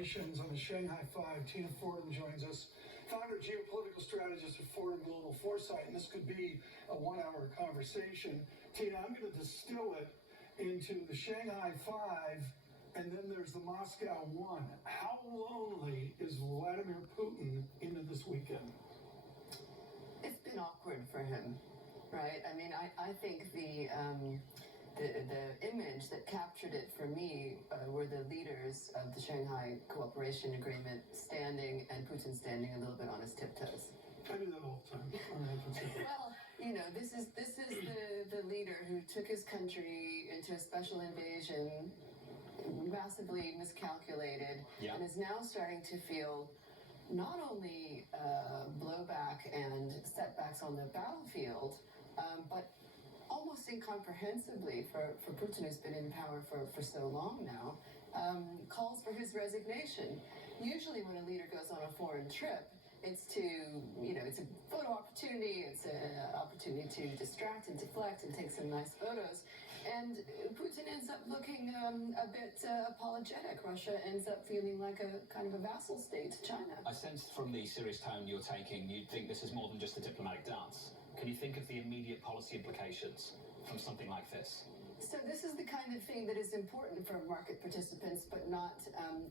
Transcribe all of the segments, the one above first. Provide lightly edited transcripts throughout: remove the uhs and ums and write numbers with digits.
relations on the Shanghai Five. Tina Fordham joins us, founder, geopolitical strategist at Fordham Global Foresight, and this could be a one-hour conversation. Tina, I'm going to distill it into the Shanghai Five, and then there's the Moscow One. How lonely is Vladimir Putin into this weekend? It's been awkward for him, right? I mean, I think the image that captured it for me were the leaders of the Shanghai Cooperation Agreement standing, and Putin standing a little bit on his tiptoes. I do that all the time. Well, you know, this is the leader who took his country into a special invasion, massively miscalculated, and is now starting to feel not only blowback and setbacks on the battlefield, but almost incomprehensibly for Putin, who's been in power for so long now, calls for his resignation. Usually when a leader goes on a foreign trip, it's to, you know, it's a photo opportunity, it's an opportunity to distract and deflect and take some nice photos. And Putin ends up looking a bit apologetic. Russia ends up feeling like a kind of a vassal state to China. I sensed from the serious tone you're taking, you'd think this is more than just a diplomatic dance. Can you think of the immediate policy implications from something like this? So this is the kind of thing that is important for market participants, but not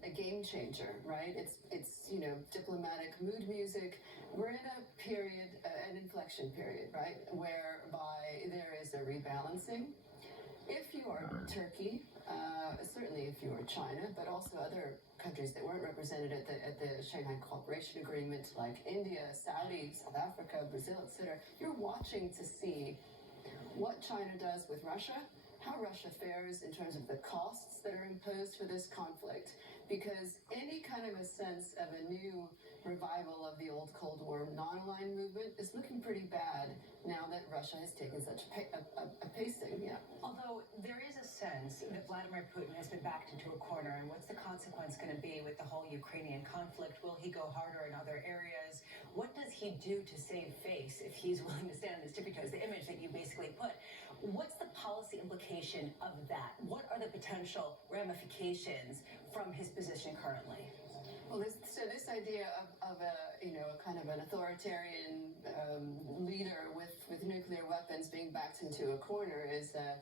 a game changer, right? It's you know, diplomatic mood music. We're in a period, an inflection period, right, whereby there is a rebalancing. If you are Turkey, certainly if you are China, but also other countries that weren't represented at the Shanghai Cooperation Agreement, like India, Saudi, South Africa, Brazil, etc., you're watching to see what China does with Russia, how Russia fares in terms of the costs that are imposed for this conflict, because any kind of a sense of a new revival of the old Cold War non-aligned movement is looking pretty bad now that Russia has taken such a pacing. Yeah. Although there is a sense that Vladimir Putin has been backed into a corner, and what's the consequence going to be with the whole Ukrainian conflict? Will he go harder in other areas? What does he do to save face if he's willing to stand on his tippy toes? The image that you basically put. What's the policy implication of that? What are the potential ramifications from his position currently? Well, this idea of a, you know, a kind of an authoritarian leader with nuclear weapons being backed into a corner is a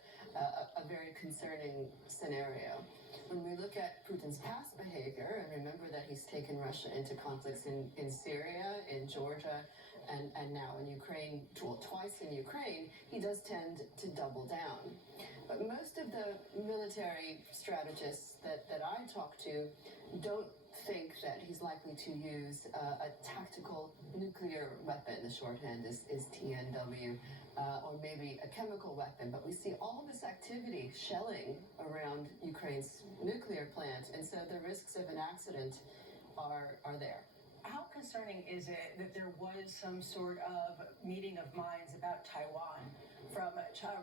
very concerning scenario. When we look at Putin's past behavior, and remember that he's taken Russia into conflicts in Syria, in Georgia, and now in Ukraine, well, twice in Ukraine, he does tend to double down. But most of the military strategists that I talk to don't think that he's likely to use a tactical nuclear weapon. The shorthand is TNW, or maybe a chemical weapon. But we see all of this activity, shelling around Ukraine's nuclear plant, and so the risks of an accident are there. How concerning is it that there was some sort of meeting of minds about Taiwan, from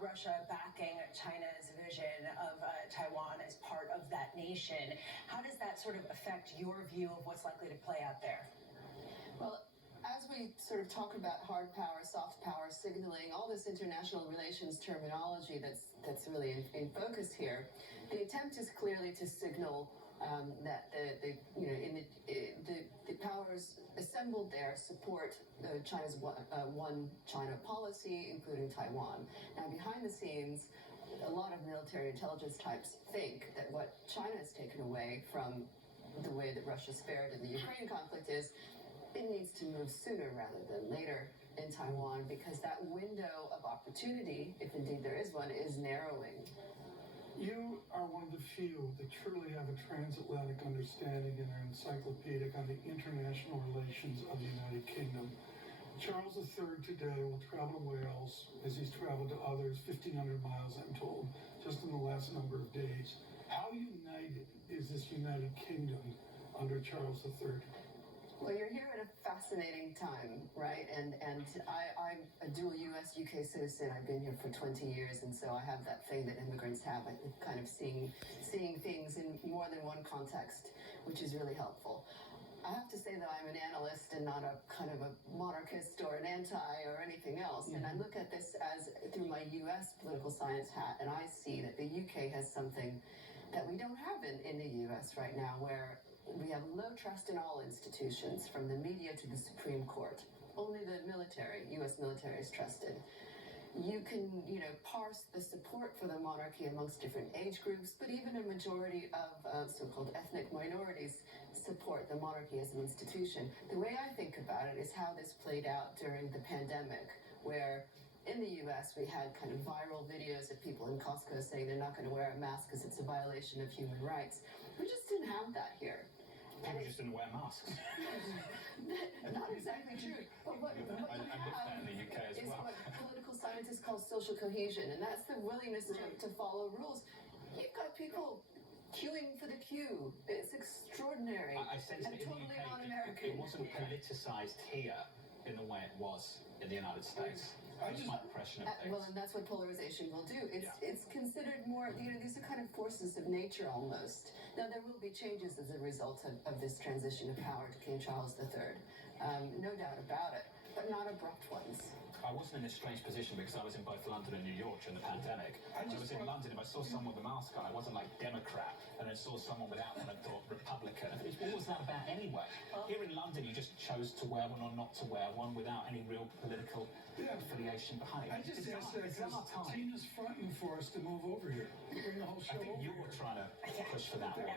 Russia backing China's vision of Taiwan as part of that nation? How does that sort of affect your view of what's likely to play out there? Well, as we sort of talk about hard power, soft power, signaling, all this international relations terminology that's really in focus here, the attempt is clearly to signal that the powers assembled there support China's one China policy, including Taiwan. Now, behind the scenes, a lot of military intelligence types think that what China has taken away from the way that Russia's fared in the Ukraine conflict is it needs to move sooner rather than later in Taiwan, because that window of opportunity, if indeed there is one, is narrowing. You are one of the few that truly have a transatlantic understanding and are encyclopedic on the international relations of the United Kingdom. Charles III today will travel to Wales, as he's traveled to others, 1,500 miles, I'm told, just in the last number of days. How united is this United Kingdom under Charles III? Well, you're here at a fascinating time, right? And I'm a dual U.S.-UK citizen. I've been here for 20 years, and so I have that thing that immigrants have, kind of seeing things in more than one context, which is really helpful. I have to say that I'm an analyst and not a kind of a monarchist or an anti or anything else. And I look at this as through my U.S. political science hat, and I see that the UK has something that we don't have in the U.S. right now, where we have low trust in all institutions, from the media to the Supreme Court. Only the military, U.S. military, is trusted. You can, parse the support for the monarchy amongst different age groups, but even a majority of so-called ethnic minorities support the monarchy as an institution. The way I think about it is how this played out during the pandemic, where in the U.S. we had kind of viral videos of people in Costco saying they're not going to wear a mask because it's a violation of human rights. We just didn't have that here. People just didn't wear masks. Not exactly true. But what you I lived that in the UK as is well. what political scientists call social cohesion, and that's the willingness to follow rules. You've got people queuing for the queue. It's extraordinary. I sense and that in totally the UK, non-American. it wasn't politicized here in the way it was in the United States. That's my impression of things. Well, and that's what polarization will do. It's considered more, these are kind of forces of nature almost. Now, there will be changes as a result of this transition of power to King Charles III. No doubt about it, but not abrupt ones. I wasn't in this strange position because I was in both London and New York during the pandemic. I was in London, if I saw someone with a mask on, I wasn't like Democrat, and then saw someone without one, I thought Republican. What was that about anyway? Here in London, you just chose to wear one or not to wear one without any real political affiliation behind it. I just asked that because Tina's fronting for us to move over here. Bring the whole show I think over you were here. trying to push for that one.